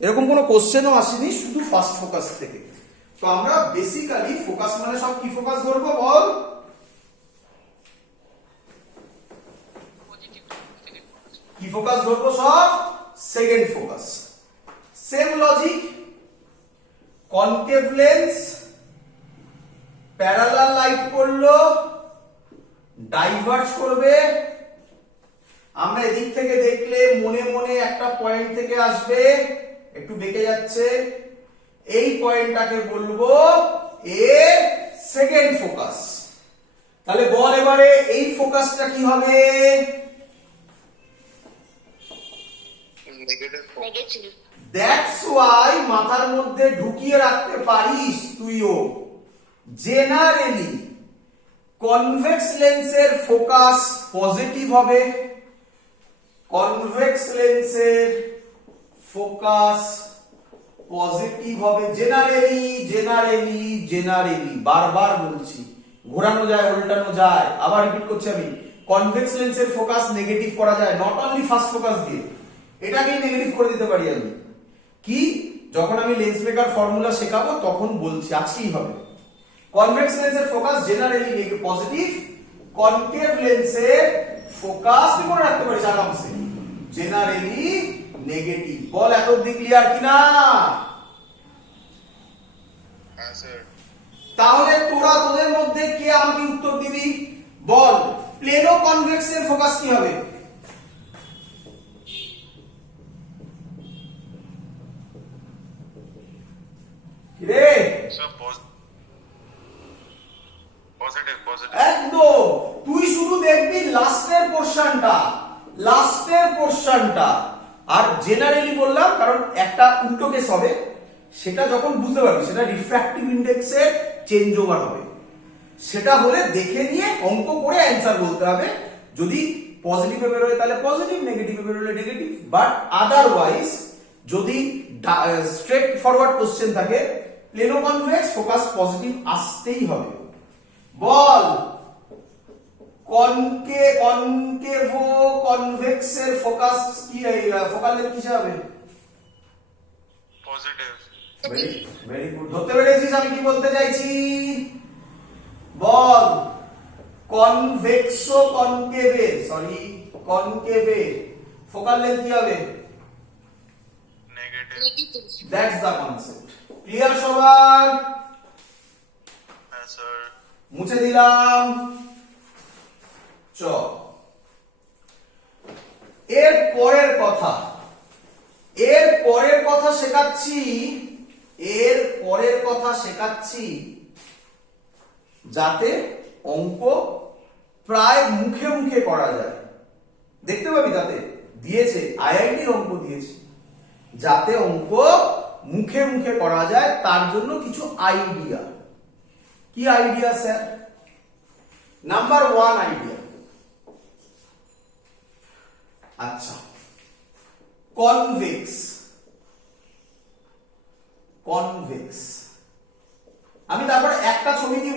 এরকম কোনো কোশ্চেনও আসেনি, শুধু ফার্স্ট ফোকাস থেকে। তো আমরা বেসিক্যালি ফোকাস মানে সব কি ফোকাস ধরবো বল? কি ফোকাস ধরবো? সব second focus. Same logic, concave lens, parallel light করলো, ডাইভার্জ করবে, আমরা এদিক থেকে দেখলে মনে মনে একটা পয়েন্ট থেকে আসবে, একটু বেঁকে যাচ্ছে, এই পয়েন্টটাকে বলবো এ সেকেন্ড ফোকাস। তাহলে বল এবারে এই ফোকাসটা কি হবে? নেগেটিভ। দ্যাটস ওয়াই মাথার মধ্যে ঢুকিয়ে রাখতে পারিস তুইও, জেনারেলি কনভেক্স লেন্সের ফোকাস পজিটিভ হবে, কনভেক্স লেন্সের ফোকাস পজিটিভ হবে। জেনারেলি জেনারেলি জেনারেলি বারবার বলছি, ঘোরানো যায় উল্টানো যায়, আবার রিপিট করছি আমি, কনভেক্স লেন্সের ফোকাস নেগেটিভ করা যায়, নট অনলি ফার্স্ট ফোকাস দিয়ে, এটাকেই নেগেটিভ করে দিতে পারি আমি। কি? যখন আমি লেন্স মেকার ফর্মুলা শেখাবো তখন বলছি, আজকেই হবে। কনভেক্স লেন্সের ফোকাস জেনারেলি পজিটিভ, কনকেভ লেন্সের ফোকাস তুই মনে রাখতে পারিস আরামসে, জেনারেলি নেগেটিভ। বল এত অবধি ক্লিয়ার কিনা? হ্যাঁ স্যার। তাহলে তোরা তোদের মধ্যে কে আমাকে উত্তর দিবি? বল প্লেনো কনভেক্সের ফোকাস কি হবে? রে স্যার পজিটিভ পজিটিভ। একদম, তুই শুধু দেখবি লাস্টের পোরশনটা, আর জেনারেলি বললাম কারণ একটা উল্টো কেস হবে, সেটা যখন বুঝতে পারবি সেটা রিফ্র্যাক্টিভ ইনডেক্সে চেঞ্জ ওভার হবে, সেটা হলে দেখে নিয়ে অঙ্ক করে অ্যান্সার বলতে হবে। যদি পজিটিভে বেরোয় তাহলে পজিটিভ, নেগেটিভে বেরোলে নেগেটিভ, বাট আদারওয়াইজ যদি স্ট্রেট ফরওয়ার্ড কোশ্চেন থাকে প্লেনো কনভেক্স ফোকাস পজিটিভ আসতেই হবে। বল কনকেভো কনভেক্সের ফোকাস কি, ফোকাল লেন্থ কি হবে? পজিটিভ। ভেরি গুড, ধরতে পেরেছিস আমি কি বলতে চাইছি? বল কনভেক্সো কনকেভে ফোকাল লেন্থ কি হবে? Negative. That's the concept. Clear সবার? হ্যাঁ স্যার। মুছে দিলাম। চ এর পরের কথা শেখাচ্ছি যাতে অঙ্ক প্রায় মুখে মুখে করা যায়। দেখতে পাবি তাতে দিয়েছে, আইআইটির অঙ্ক দিয়েছে, যাতে অঙ্ক মুখে মুখে করা যায় তার জন্য কিছু আইডিয়া। কি আইডিয়া স্যার? নাম্বার 1 আইডিয়া, আচ্ছা কনভেক্স আমি তারপরে একটা ছবি দিয়ে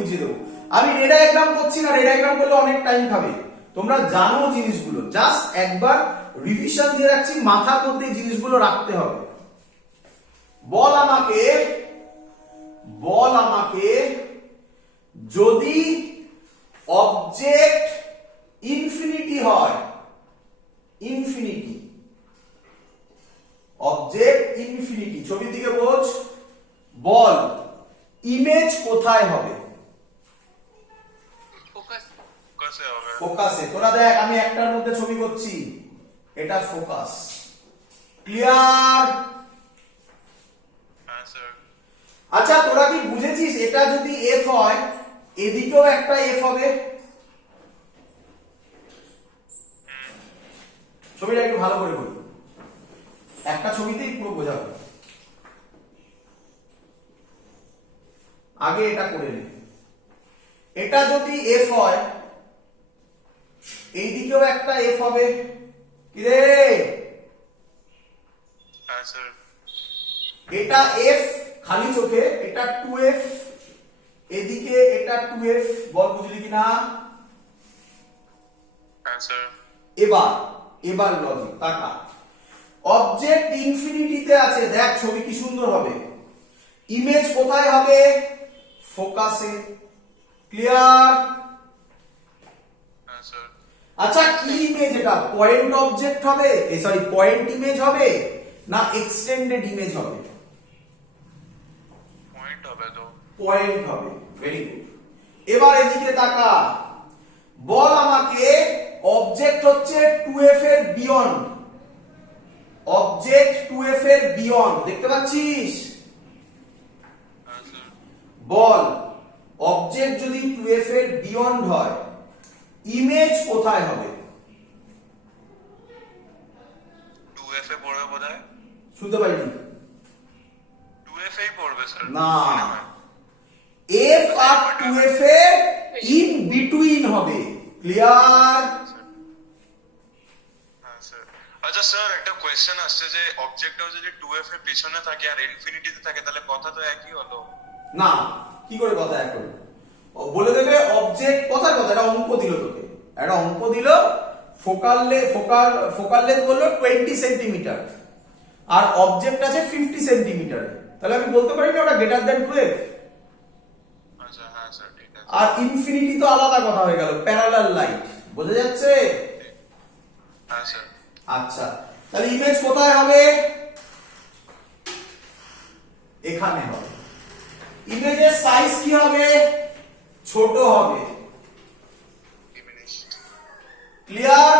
বুঝিয়ে দেবো, আমি রে ডায়াগ্রাম করছি না, রে ডায়াগ্রাম করলে অনেক টাইম খাবে, তোমরা জানো জিনিসগুলো, জাস্ট একবার রিভিশন দিয়ে রাখছি, মাথার মধ্যে এই জিনিসগুলো রাখতে হবে। বল আমাকে যদি অবজেক্ট ইনফিনিটি হয়, ছবির দিকে বোঝ, বল ইমেজ কোথায় হবে? ফোকাসে হবে। ফোকাসে। তোরা দেখ আমি একটার মধ্যে ছবি করছি, এটা ফোকাস। ক্লিয়ার? হ্যাঁ স্যার। আচ্ছা তোরা কি বুঝেছিস এটা যদি এফ হয় এদিকেও একটা এফ হবে? ছবিটা একটু ভালো করে বলি, একটা ছবিতেই পুরো বোঝাবো, আগে এটা করে নে। এটা যদি এফ হয় এইদিকেও একটা এফ হবে, কি রে? হ্যাঁ স্যার। এটা এফ খালি চোখে, এটা 2f, এদিকে এটা 2f, বল বুঝলি কিনা? হ্যাঁ স্যার। এবার লজিক তাকা, অবজেক্ট ইনফিনিটিতে আছে, দেখ ছবি কি সুন্দর হবে। ইমেজ কোথায় হবে? ফোকাসে। ক্লিয়ার? হ্যাঁ স্যার। আচ্ছা কি ইমেজ এটা? পয়েন্ট অবজেক্ট হবে, সরি পয়েন্ট ইমেজ হবে না এক্সটেন্ডেড ইমেজ হবে? পয়েন্ট হবে তো। পয়েন্ট হবে। Very good. এবার এদিকে তাকা, বল আমাকে অবজেক্ট হচ্ছে 2f এর বিয়ন্ড। অবজেক্ট 2f এর বিয়ন্ড দেখতে পাচ্ছিস? হ্যাঁ স্যার। বল অবজেক্ট যদি 2f এর বিয়ন্ড হয়, ইমেজ কোথায় হবে? 2f এ পড়বে বোধহয়। শুনতে পাইনি? 2f এই পড়বে স্যার। না, f আর 2f এর ইন বিটুইন হবে। ক্লিয়ার? হ্যাঁ স্যার। আচ্ছা স্যার একটা কোয়েশ্চেন আসছে যে অবজেক্টটাও যদি 2f এর পেছনে থাকে আর ইনফিনিটিতে থাকে তাহলে কথা তো একই হলো। না, কি করে কথা এক করে? ও বলে দেবে অবজেক্ট কথার কথা, একটা অঙ্ক দিল তোকে, একটা অঙ্ক দিল, ফোকাল লেন্থ বললো 20 সেন্টিমিটার আর অবজেক্ট আছে 50 সেন্টিমিটার, তাহলে আমি বলতে পারি না ওটা গ্রেটার দ্যান 12। আচ্ছা হ্যাঁ স্যার ঠিক আছে। আর ইনফিনিটি তো আলাদা কথা হয়ে গেল, প্যারালাল লাইট। বোঝা যাচ্ছে? হ্যাঁ স্যার। আচ্ছা, তাহলে ইমেজ কোথায় হবে? এখানে হবে। ইমেজের সাইজ কি হবে? ছোট হবে। Diminished. ক্লিয়ার?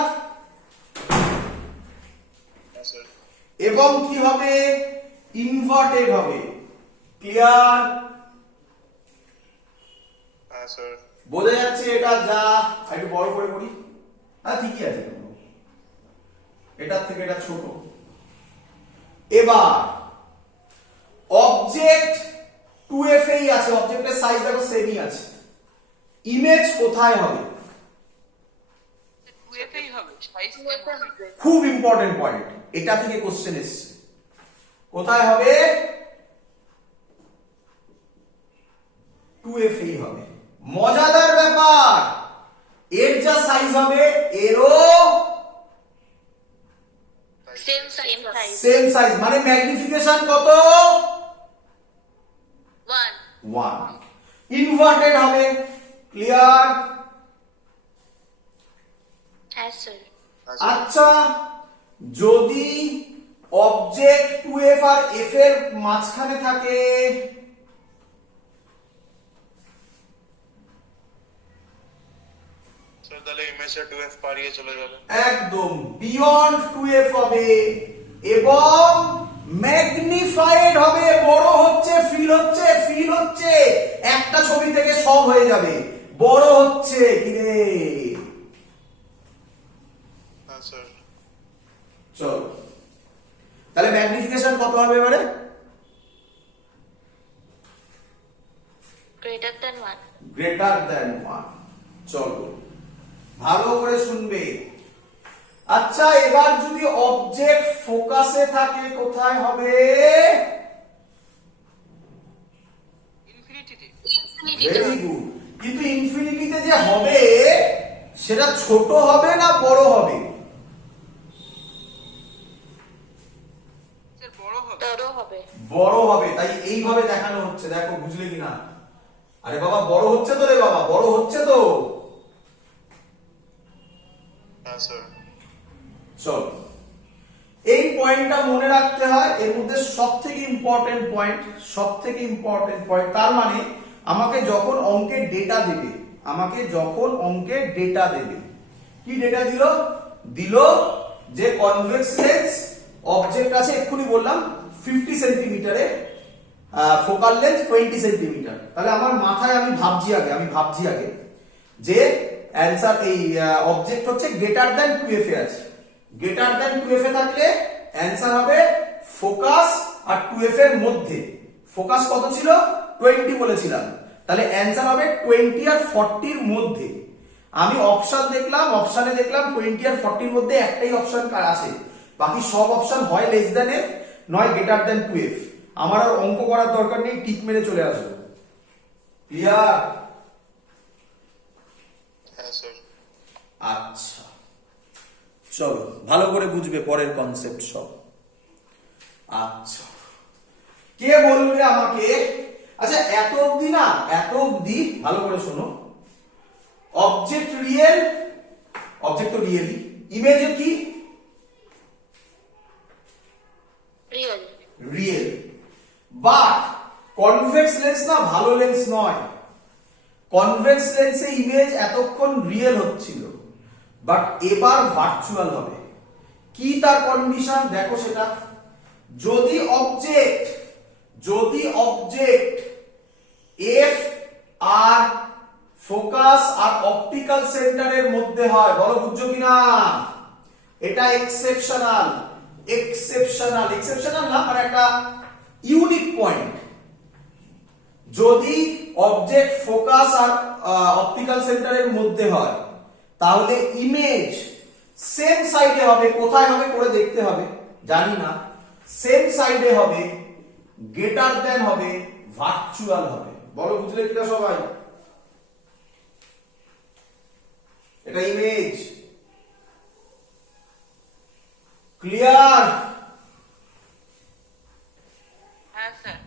হ্যাঁ স্যার। এবং কি হবে? ইনভার্টেড হবে। ক্লিয়ার? হ্যাঁ স্যার। বোঝা যাচ্ছে এটা? যা একটু বড় করে করি। হ্যাঁ ঠিকই আছে, এটার থেকে এটা ছোট। এবার অবজেক্ট 2f এই আছে, অবজেক্টের সাইজ দেখো সেমই আছে, ইমেজ কোথায় হবে? 2f এই হবে, সাইজ সেম হবে। খুব ইম্পর্টেন্ট পয়েন্ট, এটা থেকে কোশ্চেন এসছে। কোথায় হবে? 2f এই হবে। মজাদার ব্যাপার, এর যা সাইজ হবে এরও সেম সাইজ সেম সাইজ, মানে ম্যাগনিফিকেশন কত? 1 1। ইনভার্টেড হবে। ক্লিয়ার? হ্যাঁ স্যার আচ্ছা, যদি অবজেক্ট 2f আর f এর মাঝখানে থাকে, স্যার তাহলে ইমেজটা 2f পারিয়ে চলে যাবে। একদম বিয়ন্ড 2f হবে এবং ম্যাগনিফাইড হবে, বড় হচ্ছে, ফিল হচ্ছে, একটা ছবি থেকে সব হয়ে যাবে, বড় হচ্ছে। কিরে হ্যাঁ স্যার। চলো, তাহলে ম্যাগনিফিকেশন কত হবে এবারে? Greater than 1 greater than 1। চলো ভালো করে শুনবে। আচ্ছা, এবার যদি অবজেক্ট ফোকাসে থাকে কোথায় হবে? ইনফিনিটিতে। Very good. কিন্তু ইনফিনিটিতে যে হবে সেটা ছোট হবে না বড় হবে? স্যার বড় হবে। বড় হবে বড় হবে। তাই এইভাবে দেখানো হচ্ছে, দেখো বুঝলে কিনা? আরে বাবা বড় হচ্ছে তো রে বাবা, বড় হচ্ছে তো। হ্যাঁ স্যার। চল, এই পয়েন্টটা মনে রাখতে হয়, এর মধ্যে সবথেকে ইম্পর্টেন্ট পয়েন্ট। তার মানে আমাকে যখন অঙ্কের ডেটা দেবে, কি ডেটা দিল যে কনভেক্স লেন্স অবজেক্ট আছে, এক্ষুনি বললাম 50 সেন্টিমিটারে, ফোকাল লেন্থ 20 সেন্টিমিটার। তাহলে আমার মাথায় আমি ভাবছি আগে যে অ্যানসার এই অবজেক্ট হচ্ছে গ্রেটার দ্যান 2f এ আছে। গ্রেটার দ্যান 2f এ থাকলে অ্যানসার হবে ফোকাস আর 2f এর মধ্যে। ফোকাস কত ছিল? 20 বলেছিলাম, তাহলে অ্যানসার হবে 20 আর 40 এর মধ্যে। আমি অপশনে দেখলাম 20 আর 40 এর মধ্যে একটাই অপশন আছে, বাকি সব অপশন হয় লেস দ্যান f নয় গ্রেটার দ্যান 2f। আমার আর অঙ্ক করার দরকার নেই, টিক মেরে চলে আসবো। ক্লিয়ার? হ্যাঁ স্যার। আচ্ছা চলো ভালো করে বুঝবে পরের কনসেপ্ট সব। আচ্ছা, কে বলবে আমাকে? আচ্ছা, এত অবধি না, এত অবধি ভালো করে শোনো। অবজেক্ট রিয়েল, অবজেক্ট তো রিয়েলি, ইমেজ কি? Real. Real. But convex lens না ভালো লেন্স নয়। কনভেক্স লেন্সে ইমেজ এতক্ষণ রিয়েল হচ্ছিল, বাট এবার ভার্চুয়াল হবে। কি তার কন্ডিশন দেখো সেটা। যদি object F R focus R optical সেন্টারের মধ্যে হয়, বলো বুঝছো কিনা? এটা এক্সেপশনাল না, মানে একটা ইউনিক পয়েন্ট। যদি অবজেক্ট ফোকাস আর অপটিক্যাল সেন্টারের মধ্যে হয়, তাহলে ইমেজ সেম সাইডে হবে। কোথায় হবে করে দেখতে হবে, জানি না। সেম সাইডে হবে, গ্রেটার দেন হবে, ভার্চুয়াল হবে। বলো বুঝলে কিনা সবাই? এটা ইমেজ। ক্লিয়ার? হ্যাঁ স্যার।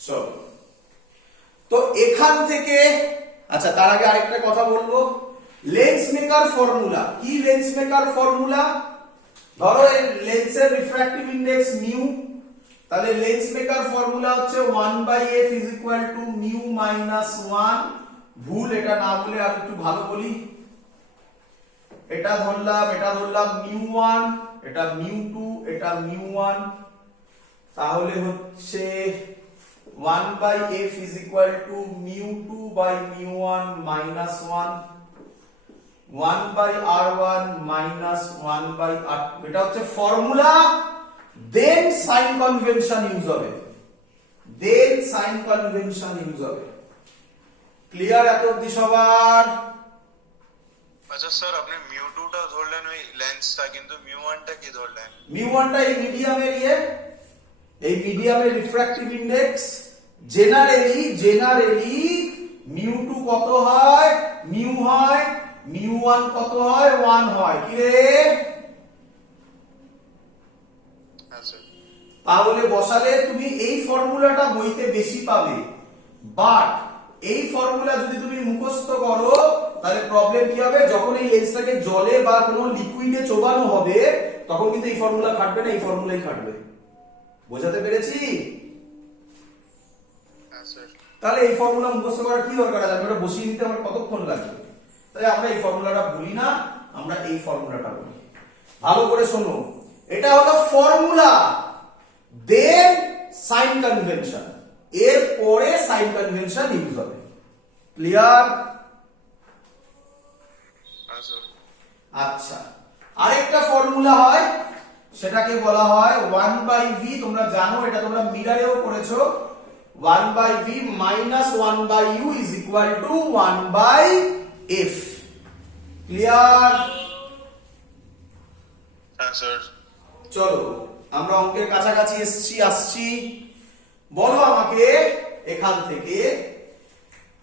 চলো, তো এখান থেকে আচ্ছা, তার আগে আরেকটা কথা বলবো। লেন্স মেকার ফর্মুলা কি? লেন্স মেকার ফর্মুলা, ধরো এই লেন্সের রিফ্র্যাক্টিভ ইনডেক্স মিউ, তাহলে লেন্স মেকার ফর্মুলা হচ্ছে 1/f = μ - 1। ভুল এটা না বলে আর একটু ভালো বলি। এটা ধরলাম μ1, এটা μ2, এটা μ1, তাহলে হচ্ছে 1/f = μ2/μ1 - 1, 1/r1 - 1/r2। এটা হচ্ছে ফর্মুলা। দেন সাইন কনভেনশন ইউজ হবে। ক্লিয়ার এত অবধি সবার? আচ্ছা স্যার, আপনি মিউ2 টা ধরলেন ওই লেন্সটা, কিন্তু মিউ1 টা কি ধরলেন? μ1টা এই মিডিয়ামের এই মিডিয়ামের রিফ্র্যাক্টিভ ইনডেক্স। জেনারেলি μ2 কত হয়? মিউ হয়। μ1 কত হয়? 1 হয়। কি রে? হ্যাঁ স্যার। তাহলে বসালে তুমি এই ফর্মুলাটা বইতে বেশি পাবে, বাট এই ফর্মুলা যদি তুমি মুখস্থ করো, তাহলে প্রবলেম কি হবে? যখন এই লেন্সটাকে জলে বা কোনো লিকুইডে চোবানো হবে, তখন কিন্তু এই ফর্মুলা খাটবে না, এই ফর্মুলাই খাটবে। বোঝাতে পেরেছি? হ্যাঁ স্যার। তাহলে এই ফর্মুলা মুখস্থ করার কি দরকার আছে? ওটা বসিয়ে নিতে আমার কতক্ষণ লাগবে? তাই আমরা এই ফর্মুলাটা বলি না, আমরা এই ফর্মুলাটা বলি। ভালো করে শোনো, এটা হলো ফর্মুলা, দেন সাইন কনভেনশন, এর পরে সাইন কনভেনশন ইউজ হবে। ক্লিয়ার? হ্যাঁ স্যার। আচ্ছা, আরেকটা ফর্মুলা হয়, সেটাকে বলা হয় 1/v। তোমরা জানো, এটা তোমরা মিরারেও করেছো। 1/v - 1/u = 1/f। ক্লিয়ার? হ্যাঁ স্যার। চলো, আমরা অঙ্কের কাছাকাছি আসছি। বলো আমাকে এখান থেকে,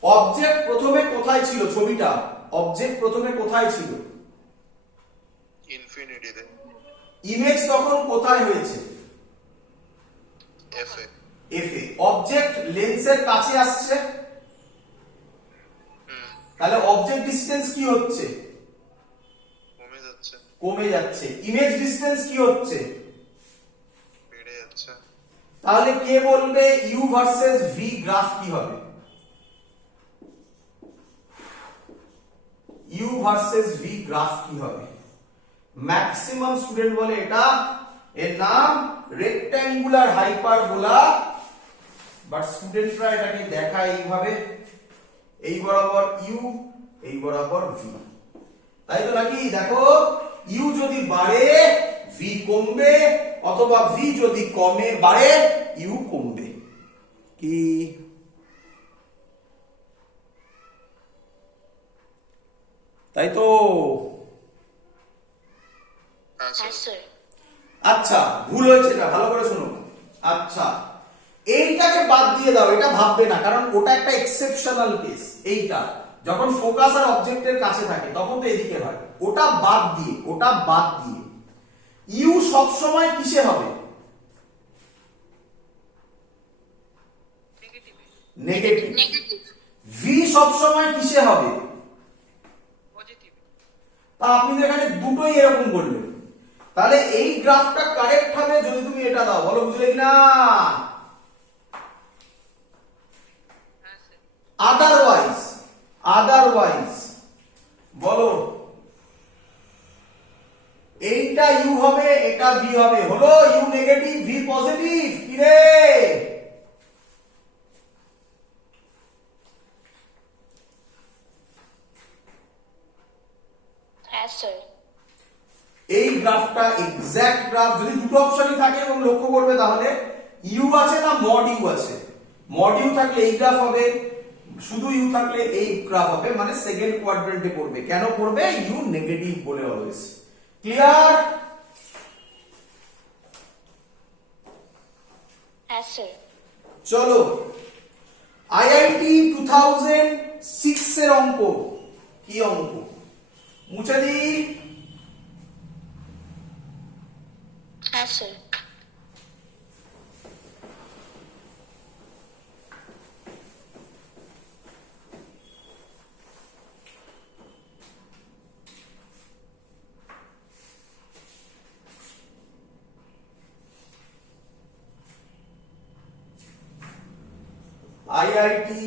অবজেক্ট প্রথমে কোথায় ছিল? ছবিটা অবজেক্ট প্রথমে কোথায় ছিল? ইনফিনিটিতে। ইমেজ তখন কোথায় হয়েছে? এফ এ। অবজেক্ট লেন্সের কাছে আসছে, তাহলে অবজেক্ট ডিসটেন্স কি হচ্ছে? কমে যাচ্ছে। ইমেজ ডিসটেন্স কি হচ্ছে? বেড়ে যাচ্ছে। তাহলে কে বলবে ইউ ভার্সেস ভি গ্রাফ কি হবে? ইউ ভার্সেস ভি গ্রাফ কি হবে? ম্যাক্সিমাম স্টুডেন্ট বলে এটা, এর নাম রেক্ট্যাঙ্গুলার হাইপারবোলা, বাট স্টুডেন্টরা এটাকে দেখায় এইভাবে, এই বরাবর ইউ, এই বরাবর ভি। তাই তো নাকি? দেখো, ইউ যদি বাড়ে ভি কমবে, অথবা ভি যদি বাড়ে ইউ কমবে। কি তাই তো? আচ্ছা, ভুল হয়েছে না, ভালো করে শোনো। আচ্ছা, এইটাকে বাদ দিয়ে দাও, এটা ভাববে না, কারণ ওটা একটা এক্সেপশনাল কেস। এইটা যখন ফোকাস আর অবজেক্টের কাছে থাকে তখন তো এদিকে হয়। ওটা বাদ দিয়ে ইউ সব সময় কিসে হবে? নেগেটিভ। নেগেটিভ। ভি সবসময় কিসে হবে? পজিটিভ। তা আপনি তো এখানে দুটোই এরকম করলেন, তাহলে এই গ্রাফটা কারেক্ট হবে যদি তুমি এটা দাও। বলো বুঝলে কিনা? হ্যাঁ স্যার। আদারওয়াইজ বলো এইটা ইউ হবে, এটা ভি হবে। হলো ইউ নেগেটিভ ভি পজিটিভ। কি রে? হ্যাঁ স্যার। এই গ্রাফটা এক্সাক্ট গ্রাফ যদি দুটো অপশনই থাকে এবং লক্ষ্য করবে তাহলে ইউ আছে না মড ইউ আছে। মড ইউ থাকলে এই গ্রাফ হবে, শুধু ইউ থাকলে এই গ্রাফ হবে, মানে সেকেন্ড কোয়াড্রেন্টে পড়বে। কেন পড়বে? ইউ নেগেটিভ বলে অলওয়েজ। ক্লিয়ার? হ্যাঁ স্যার। চলো আইআইটি 2006 এর অঙ্ক। কি অঙ্ক? মুছে দি। হ্যাঁ স্যার। আইআইটি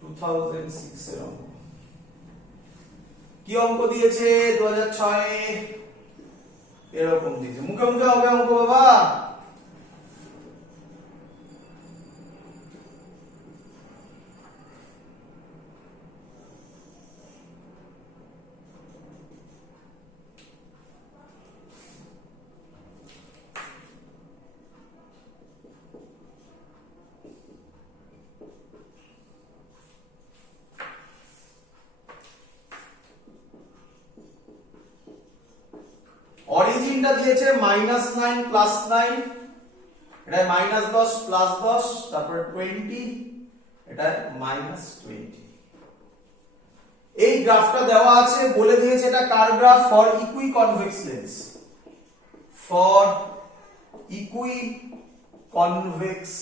2006 এর অঙ্ক। কি অঙ্ক দিয়েছে 2006 এ? এরকম দিয়েছে। মুখে মুখে হবে অঙ্ক বাবা। অরিজিনটা দিয়েছে -9 +9, এটা -10 +10, তারপর 20, এটা -20। এই গ্রাফটা দেওয়া আছে, বলে দিয়েছে এটা কার graph? For equiconvex lens. For equiconvex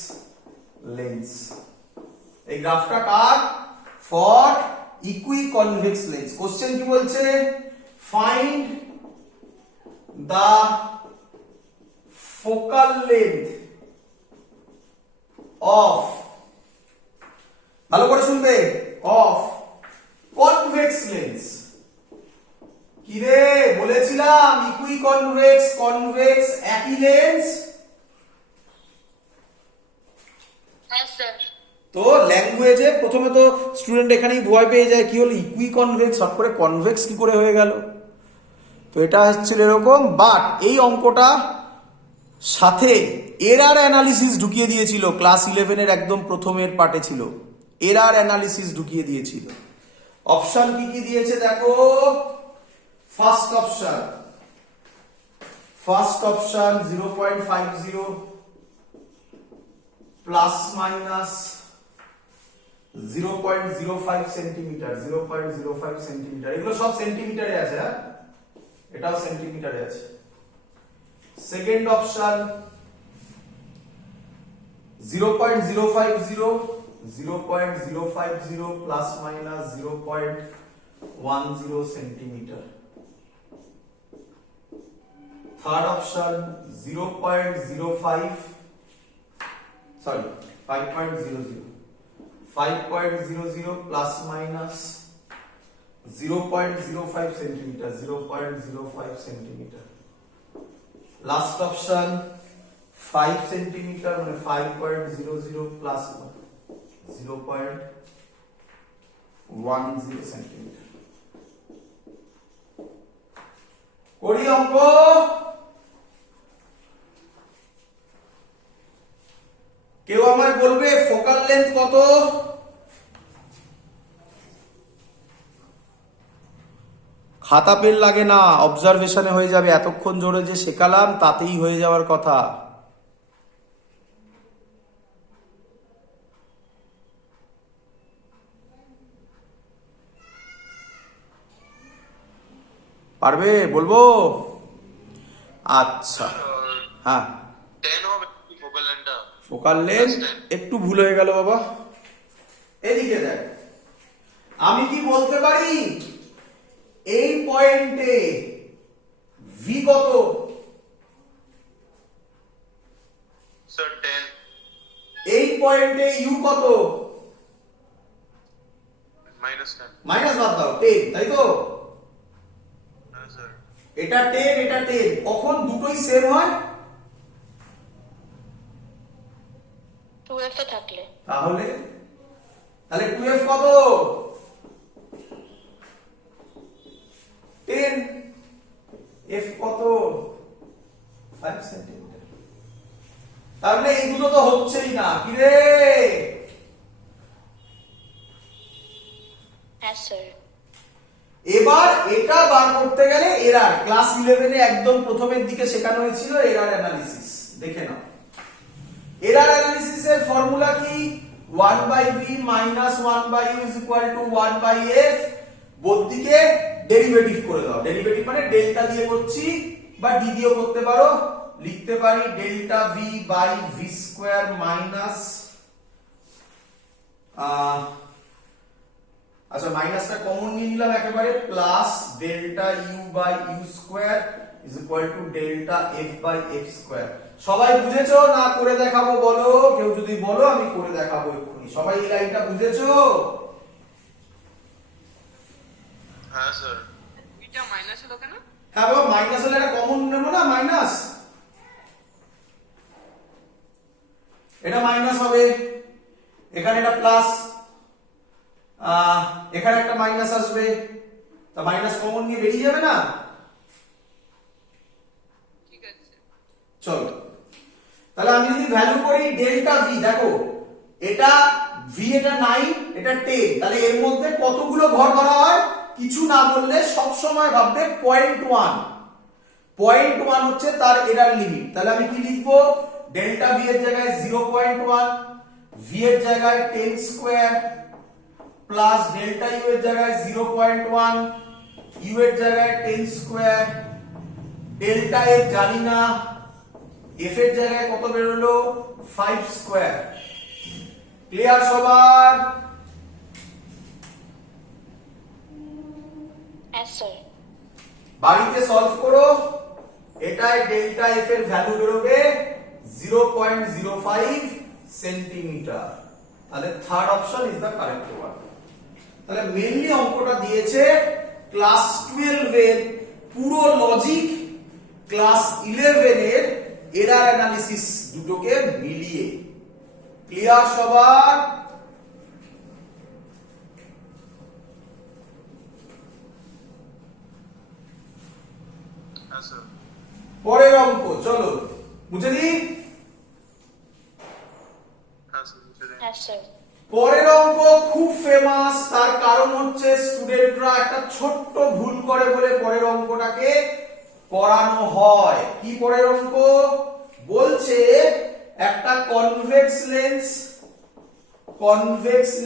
lens. এই গ্রাফটা কার? For equiconvex lens. Question কি বলছে? Find the focal length of, ভালো করে শুনবে, of convex lens। কি রে বলেছিলাম ইকুই কনভেক্স কনভেক্স একই লেন্স। হ্যাঁ স্যার। তো ল্যাঙ্গুয়েজে প্রথমে তো স্টুডেন্ট এখানেই ভয় পেয়ে যায়, কি হলো ইকুই কনভেক্স, হট করে কনভেক্স কি করে হয়ে গেল? তো এটা হচ্ছিল এরকম। বাট এই অঙ্কটা সাথে এরার অ্যানালিসিস ঢুকিয়ে দিয়েছিল। ক্লাস 11 এর একদম প্রথমের পার্টে ছিল, এরার অ্যানালিসিস ঢুকিয়ে দিয়েছিল। অপশন কি কি দিয়েছে দেখো। First option 0.50 plus minus 0.05 centimetre, 0.05 centimetre. এগুলো সব সেন্টিমিটারে আছে। হ্যাঁ, এটাও সেন্টিমিটারে আছে। Second option 0.050 plus minus 0.10 centimetre. Third option 5.00 plus minus 0.05 centimetre, 0.05 centimetre. Last option 5 centimetre, মানে 5.00 প্লাস 0.10 সেন্টিমিটার। করি অঙ্ক। কেউ আমায় বলবে ফোকাল লেন্থ কত? খাতা পেন লাগে না, অবজারভেশনে হয়ে যাবে। এতক্ষণ জোরে যে শেখালাম তাতেই হয়ে যাওয়ার কথা। পারবে? বলবো? আচ্ছা, হ্যাঁ 10 হবে ফোকাল লেন্থটা। ফোকাল লেন্থ একটু ভুল হয়ে গেল বাবা, এদিকে দেখ। আমি কি বলতে পারি এই পয়েন্টে ভি কত? স্যার 10 এই পয়েন্টে ইউ কত? -10। মাইনাস বাদ দাও, 10, তাই তো? হ্যাঁ স্যার। এটা 10, এটা 10, কখন দুটোই সেম হয়? 2F এ থাকলে। তাহলে 2f কত? 10, f কত? 5 সেন্টিমিটার। তাহলে এই দুটো তো হচ্ছেই না, কি রে? হ্যাঁ স্যার। এবার এটা বার করতে গেলে এরার, ক্লাস 11 এ একদম প্রথমের দিকে শেখানো হয়েছিল এরার অ্যানালিসিস, দেখে নাও। এরার অ্যানালিসিসের ফর্মুলা কি? 1/v minus 1/u is equal to 1/f, বোধদিকে ডেরিভেটিভ করে দাও। ডেরিভেটিভ মানে ডেল্টা দিয়ে করছি বা ডি দিয়েও করতে পারো। লিখতে পারি delta v by v square minus, আচ্ছা মাইনাসটা কমন নিয়ে নিলাম একেবারে, plus delta u by u square is equal to delta f by f square. সবাই বুঝেছো না করে দেখাবো বলো? কেউ যদি বলো আমি করে দেখাবো এক্ষুনি। সবাই এই লাইনটা বুঝেছো? হ্যাঁ স্যার। এটা মাইনাস হলো কেন? হ্যাঁ বাবা, মাইনাস হলে একটা কমন নেবো না, মাইনাস। এটা মাইনাস হবে, এখানে এটা প্লাস, এখানে একটা মাইনাস আসবে, তা মাইনাস কমন নিয়ে বেরিয়ে যাবে না? ঠিক আছে। চলো তাহলে আমি যদি ভ্যালু করি ডেল্টা ভি, দেখো এটা ভি, এটা 9, এটা 10, তাহলে এর মধ্যে কতগুলো ঘর ধরা হয়? কিছু না বললে সব সময় ভাববে 0.1, 0.1 হচ্ছে তার এরার লিমিট। তাহলে আমি কি লিখবো? ডেল্টা ভি এর জায়গায় 0.1, ভি এর জায়গায় 10 স্কয়ার প্লাস ডেল্টা ইউ এর জায়গায় 0.1, ইউ এর জায়গায় 10 স্কয়ার, ডেল্টা এফ জানি না, এফ এর জায়গায় কত বেরোলো? 5 স্কয়ার। ক্লিয়ার সবার? হ্যাঁ স্যার। বাড়িতে সলভ করো, এটাই ডেল্টা এফ এর ভ্যালু বেরোবে 0.05 সেন্টিমিটার। তাহলে third option is the correct one. তাহলে মেইনলি অঙ্কটা দিয়েছে ক্লাস 12 এর পুরো লজিক, ক্লাস 11 এর এরার অ্যানালিসিস দুটোকে মিলিয়ে। ক্লিয়ার সবার? হ্যাঁ স্যার। পরের অঙ্ক চলো বুঝে দিই। হ্যাঁ স্যার বুঝে দিন। হ্যাঁ স্যার। পরের অঙ্ক খুব ফেমাস, তার কারণ হচ্ছে স্টুডেন্টরা একটা ছোট্ট ভুল করে বলে পরের অঙ্কটাকে করানো হয়। কি পরের অঙ্ক? বলছে একটা কনভেক্স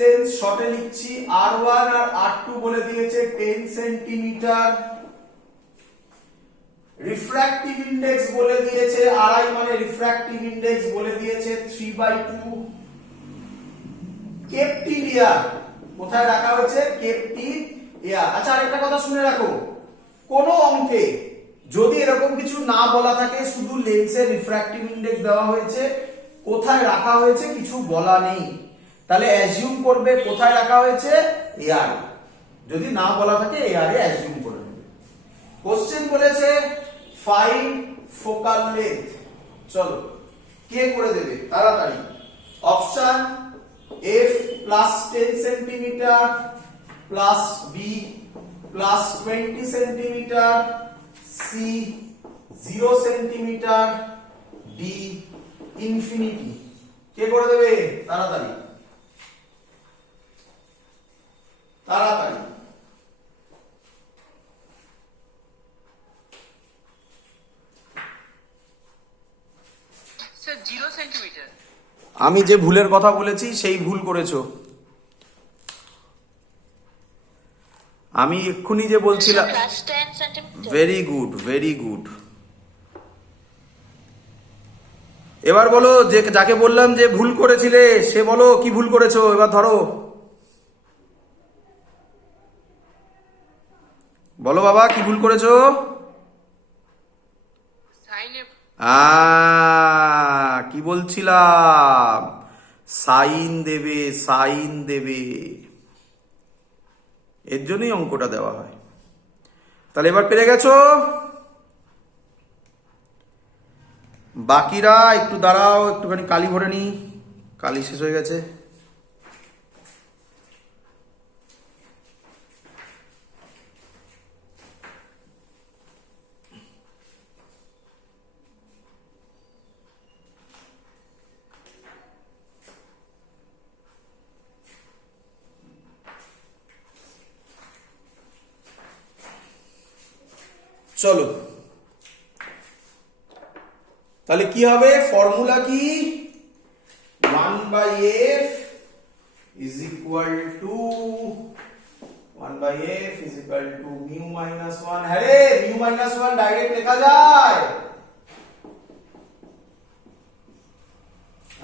লেন্স শর্টে লিখছি R1 আর R2 বলে দিয়েছে 10 সেন্টিমিটার, রিফ্র্যাক্টিভ ইন্ডেক্স বলে দিয়েছে আড়াই, মানে রিফ্র্যাক্টিভ ইন্ডেক্স বলে দিয়েছে 3/2, কেপটিভ এয়ার কোথায় রাখা হয়েছে? Captive air. আচ্ছা আরেকটা কথা শুনে রাখো, কোন অঙ্কে যদি এরকম কিছু না বলা থাকে, শুধু লেন্সের রিফ্র্যাক্টিভ ইন্ডেক্স দেওয়া হয়েছে, কোথায় রাখা হয়েছে কিছু বলা নেই, তাহলে অ্যাজিউম করবে কোথায় রাখা হয়েছে? এয়ার। যদি না বলা থাকে এয়ারে অ্যাজিউম করে নেবে। কোশ্চেন বলেছে ফাইন্ড ফোকাল লেন্থ। চলো কে করে দেবে তাড়াতাড়ি? Option F plus 10 centimeter plus B plus 20 centimeter, C 0 centimeter, D infinity। কে করে দেবে তাড়াতাড়ি তাড়াতাড়ি? Sir 0 centimetre. আমি যে ভুলের কথা বলেছি সেই ভুল করেছো। আমি এক্ষুনি যে বলছিলাম, plus 10 centimetre. Very good very good. এবার বলো, যে যাকে বললাম যে ভুল করেছিলে সে বলো কি ভুল করেছো, এবার ধরো বলো বাবা কি ভুল করেছো। সাইনে কি বলছিলাম, সাইন দেবে, সাইন দেবে, এর জন্যই অঙ্কটা দেওয়া হয়। তাহলে এবার পেরে গেছো। বাকিরা একটু দাঁড়াও, একটুখানি কালি ভরে নি, কালি শেষ হয়ে গেছে। চলো, তাহলে কি হবে, ফর্মুলা কি, 1/f is equal to 1/f is equal to mu minus 1। হ্যাঁ রে, mu minus 1 ডাইরেক্ট লেখা যায়।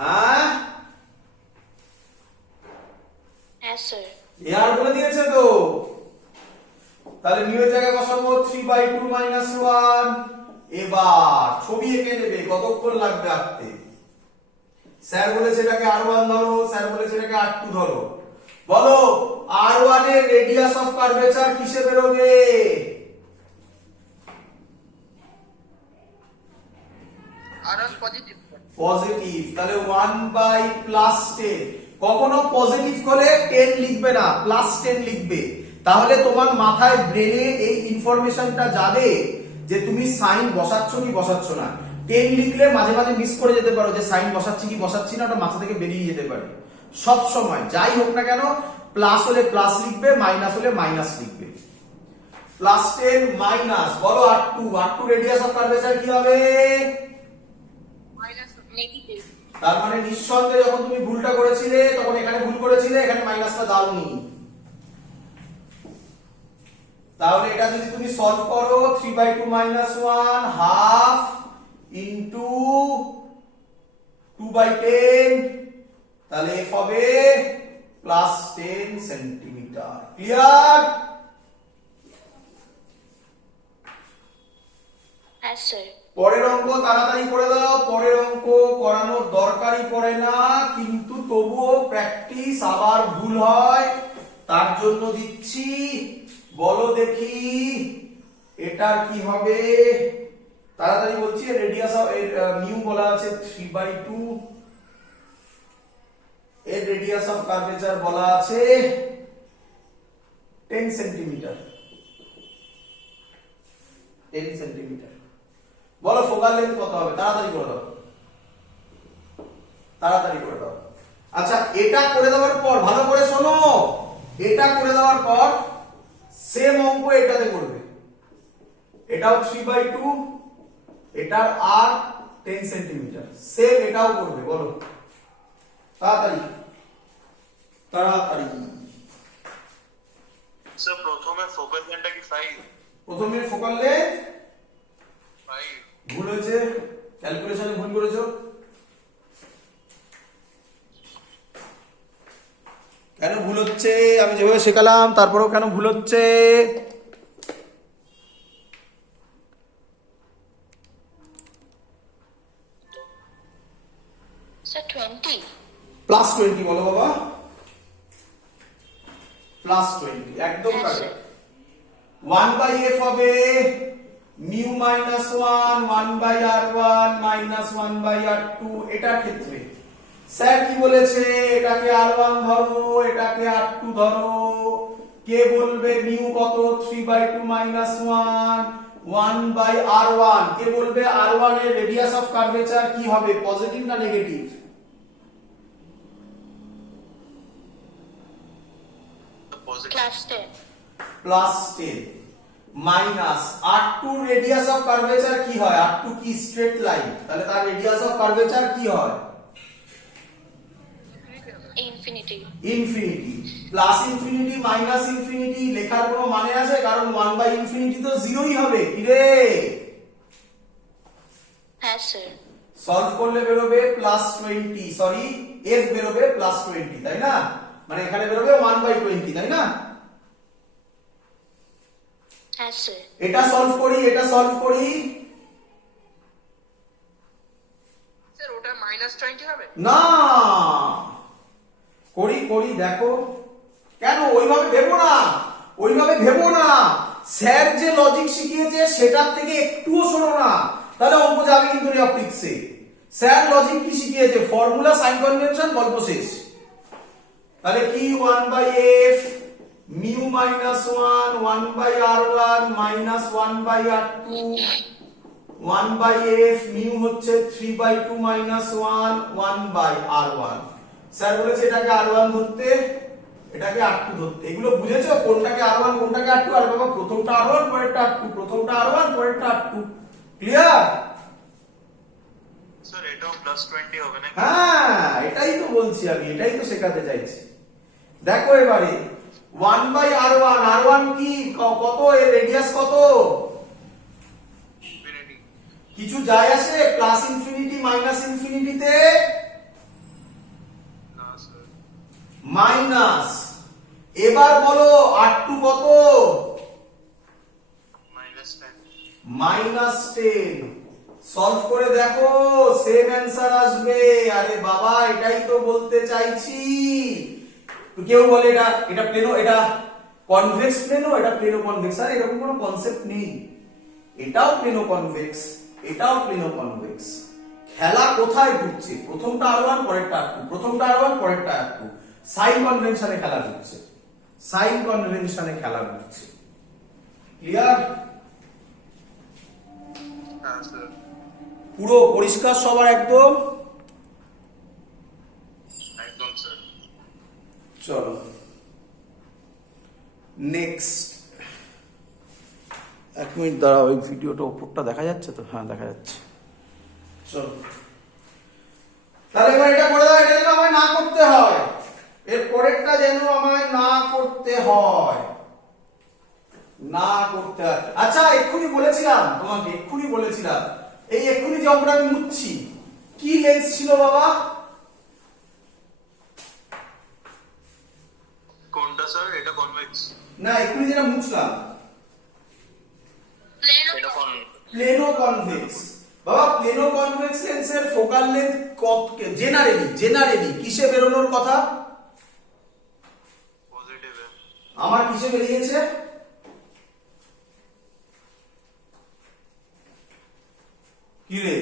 হ্যাঁ Yes, sir. ইয়ার বলে দিয়েছে তো। তাহলে মিউ এর জায়গায় বসাবো 3/2 minus 1। এবার ছবি এঁকে নেবে, কতক্ষণ লাগবে আঁকতে। স্যার বলেছে এটাকে r1 ধরো, স্যার বলেছে এটাকে r2 ধরো। বলো r1 এর রেডিয়াস অফ কার্ভেচার কিসে বেরোবে? আর অন পজিটিভ। পজিটিভ। তাহলে 1/+10। কখনো পজিটিভ করে 10 লিখবে না, +10 লিখবে। তাহলে তোমার মাথায়, ব্রেনে এই ইনফরমেশনটা যাবে যে তুমি সাইন বসাচ্ছ কি বসাচ্ছ না। 10 লিখলে মাঝে মাঝে মিস করে যেতে পারো যে সাইন বসাচ্ছি কি বসাচ্ছি না, ওটা মাথা থেকে বেরিয়ে যেতে পারে। সব সময় যাই হোক না কেন, প্লাস হলে প্লাস লিখবে, মাইনাস হলে মাইনাস লিখবে। +10 মাইনাস, বলো r2 রেডিয়াস অফ কার্ভেচার কি হবে? Minus Negative. তার মানে নিঃসন্দেহে যখন তুমি ভুলটা করেছিলে তখন এখানে ভুল করেছিলে, এখানে মাইনাসটা দাওনি। তাহলে এটা যদি তুমি সলভ করো, 3/2 minus 1 হাফ ইনটু 2/10, তাহলে f হবে +10 সেন্টিমিটার। ক্লিয়ার? Yes, sir. পরের অঙ্ক তাড়াতাড়ি করে দাও, পরের অঙ্ক করানোর দরকারই পড়ে না, কিন্তু তবুও প্র্যাকটিস, আবার ভুল হয় তার জন্য দিচ্ছি। বলো দেখি এটার কি হবে, তাড়াতাড়ি বলছি। রেডিয়াস অফ মিউ বলা আছে 3/2, এর রেডিয়াস অফ কার্ভেচার বলা আছে 10 সেন্টিমিটার। 10 সেন্টিমিটার। বলো ফোকাল লেন্থ কত হবে, তাড়াতাড়ি করে দাও, তাড়াতাড়ি করে দাও। আচ্ছা, এটা করে দেওয়ার পর ভালো করে শোনো, এটা করে দেওয়ার পর সেম অঙ্ক এটাতে করবে। এটাও 3/2, এটার আর 10 সেন্টিমিটার, সেম এটাও করবে। বলো তাড়াতাড়ি তাড়াতাড়ি। স্যার প্রথমে ফোকাল লেন্থটা কি 5? প্রথমে ফোকাল লেন্থ 5। ভুল হয়েছে, ক্যালকুলেশনে ভুল করেছো। কেন ভুল হচ্ছে? আমি যেভাবে শেখালাম তারপরেও কেন ভুল হচ্ছে? Sir, 20. +20 বলো বাবা, +20 একদম Yes, কারেক্ট। sir. 1/f হবে mu minus 1 1/r1 minus 1/r2। এটার ক্ষেত্রে স্যার কি বলেছে, এটাকে r1 ধরো, এটাকে r2 ধরো। কে বলবে মিউ কত? 3/2 minus 1 1/r1। কে বলবে r1 এর রেডিয়াস অফ কার্ভেচার কি হবে, পজিটিভ না negative? Positive. +10. +10 minus r2 radius of curvature কি হয়? r2 কি স্ট্রেট লাইন, তাহলে তার রেডিয়াস অফ কার্ভেচার কি হয়? Infinity. Infinity. Plus infinity minus infinity লেখার কোনো মানে আছে? কারণ 1/∞ তো জিরোই হবে। কি রে? Yes, sir. সলভ করলে বেরোবে +20, সরি f বেরোবে +20, তাই না? মানে এখানে বেরোবে 1/20, তাই না? Yes, sir. এটা সলভ করি, এটা সলভ করি। স্যার ওটা -20 হবে? না, করি করি দেখো। কেন ওইভাবে ভেবো না, ওইভাবে ভেবো না। স্যার যে লজিক শিখিয়েছে সেটার থেকে একটুও শোনো না, তাহলে অঙ্ক যাবে কিন্তু রে অপটিক্সে। স্যার লজিক কি শিখিয়েছে? ফর্মুলা, সাইন কনভেনশন, গল্প শেষ। তাহলে কি 1/f mu -1 1/r1 -1/r2 1/f mu হচ্ছে 3/2 -1 1/r1। স্যার বলেছে এটাকে r1 ধরতে, এটাকে r2 ধরতে। এগুলো বুঝেছো কোনটাকে r1 কোনটাকে r2? আর বাবা প্রথমটা r1 পরেরটা r2, প্রথমটা r1 পরেরটা r2। ক্লিয়ার? স্যার এটাও +20 হবে নাকি? হ্যাঁ, এটাই তো বলছি আমি, এটাই তো শেখাতে চাইছি। দেখো এবারে 1/r1, r1 কি কত, এর রেডিয়াস কত? ইনফিনিটি। কিছু যায় আসে প্লাস ইনফিনিটি মাইনাস ইনফিনিটিতে? না স্যার। মাইনাস। এবার বলো r2 কত? -10। সলভ করে দেখো, সেম অ্যান্সার আসবে। আরে বাবা এটাই তো বলতে চাইছি। কেউ বলে এটা এটা প্লেনো, এটা কনভেক্স প্লেনো, এটা প্লেনো কনভেক্স। আর এরকম কোনো কনসেপ্ট নেই। এটাও প্লেনো কনভেক্স, এটাও প্লেনো কনভেক্স। খেলা কোথায় ঘুরছে? প্রথমটা r1 পরেরটা r2, প্রথমটা r1 পরেরটা r2। সাইন কনভেনশনে খেলা ঘুরছে, সাইন কনভেনশনে খেলা ঘুরছে। ক্লিয়ার? হ্যাঁ স্যার। পুরো পরিষ্কার সবার একদম? একদম স্যার। চলো নেক্সট। 1 মিনিট দাঁড়াও, ওই ভিডিওটা উপরটা দেখা যাচ্ছে তো? হ্যাঁ দেখা যাচ্ছে। চলো তাহলে এবার এটা করে দাও। এটা যেন আমায় না করতে হয়, এর পরেরটা যেন আমায় না করতে হয়, না করতে হয়। আচ্ছা এক্ষুনি বলেছিলাম তোমাকে, এক্ষুনি বলেছিলাম এই এক্ষুনি যে অঙ্কটা আমি মুছছি, কি লেন্স ছিল বাবা? কোনটা স্যার? এটা কনভেক্স। না এক্ষুনি যেটা মুছলাম এটা প্লেনো কনভেক্স। বাবা প্লেনো কনভেক্স লেন্সের ফোকাল লেন্থ কত? জেনারেলি কিসে বেরোনোর কথা? পজিটিভ। আমার কিসে বেরিয়েছে? কি রে?